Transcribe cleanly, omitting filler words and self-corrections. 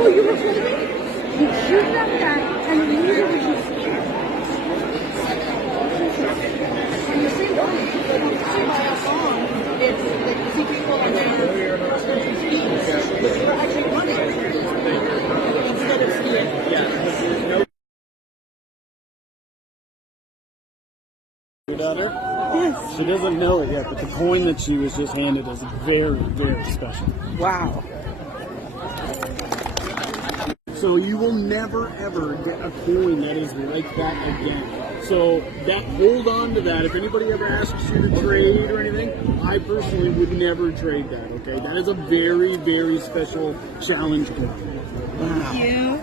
So you were filming, you shoot that guy, and immediately you scared. And the same one, you see by our song, it's like you see people on their feet, but you're actually running instead of skiing. Daughter? Yes. She doesn't know it yet, but the coin that she was just handed is very, very special. Wow. So you will never ever get a coin that is like that again. So that, hold on to that. If anybody ever asks you to trade or anything, I personally would never trade that, okay? That is a very, very special challenge coin. Thank you.